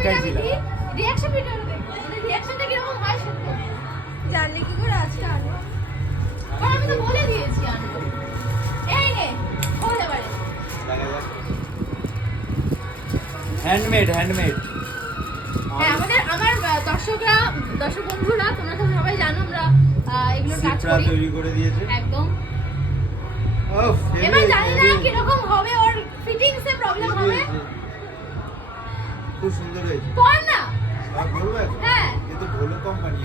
অপেক্ষায় ছিলাম। Reaction video দেখো, রিঅ্যাকশনটা কি রকম হয় সেটা জানলে কি করে আজকে আনবো? আর আমি তো বলে দিয়েছি আনবো। এই নে বলে বারে হ্যান্ডমেড হ্যাঁ, আমার দর্শক বন্ধুরা তোমরা তো সবাই জানো আমরা এগুলো কাজ করি তৈরি করে দিয়েছে একদম। এবার জানি না কি রকম হবে, ওর ফিটিংস এ প্রবলেম হবে। খুব সুন্দর হয়েছে। পর না বলবো হ্যাঁ, কিন্তু ভোলো কোম্পানি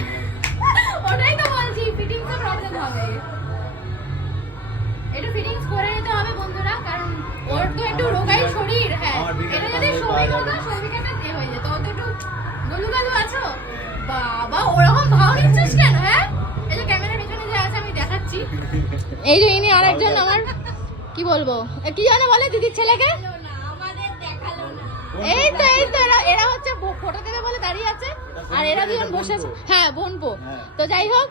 ওটাই তো বলছি, ফিটিংস এ প্রবলেম হবে। একটু ফিটিংস করে নিতে হবে বন্ধুরা, কারণ ওর তো একটু রোগাই শরীর। হ্যাঁ, এটা যদি শরীর হতো শরীরটা এ হয়ে যেত। ও তো একটু গলুগালু আছো বাবা, ওরকম ভাও নিচ্ছিস কেন? হ্যাঁ, এই যে ক্যামেরার পেছনে যে আছে আমি দেখাচ্ছি, এই যে ইনি আরেকজন আমার কি বলবো, কি জানো বলে দিদির ছেলেকে, এই তো এরা হচ্ছে ফটো দেবে বলে দাঁড়িয়ে আছে, আর এরা দুজন বসে আছে। হ্যাঁ, বোনপো। তো যাই হোক,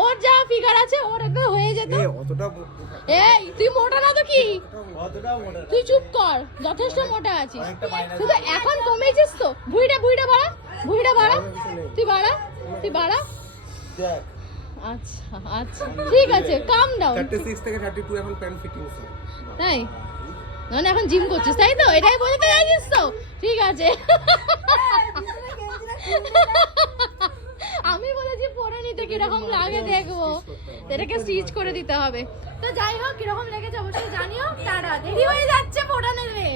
ওর যা ফিগার আছে ওর একদম হয়ে যেত। এই তুই মোটা না তো কি, তুই চুপ কর, যথেষ্ট মোটা আছিস, শুধু এখন কমেছিস তো। ভুঁড়িটা বাড়া, তুই বাড়া। আচ্ছা ঠিক আছে, কাম ডাউন। 36 থেকে 32 এখন প্যান্ট ফিটিংস হয়। তাই মানে এখন জিম করছিস তাই তো, এটাই বলতে চাইছিস তো? ঠিক আছে, আমি বলেছি পরে নিতে কিরকম লাগে দেখবো, এটাকে স্টিচ করে দিতে হবে। তো যাই হোক, কিরকম লেগেছে অবশ্যই জানিও। টাটা, দেরি হয়ে যাচ্ছে, পড়া নেবে।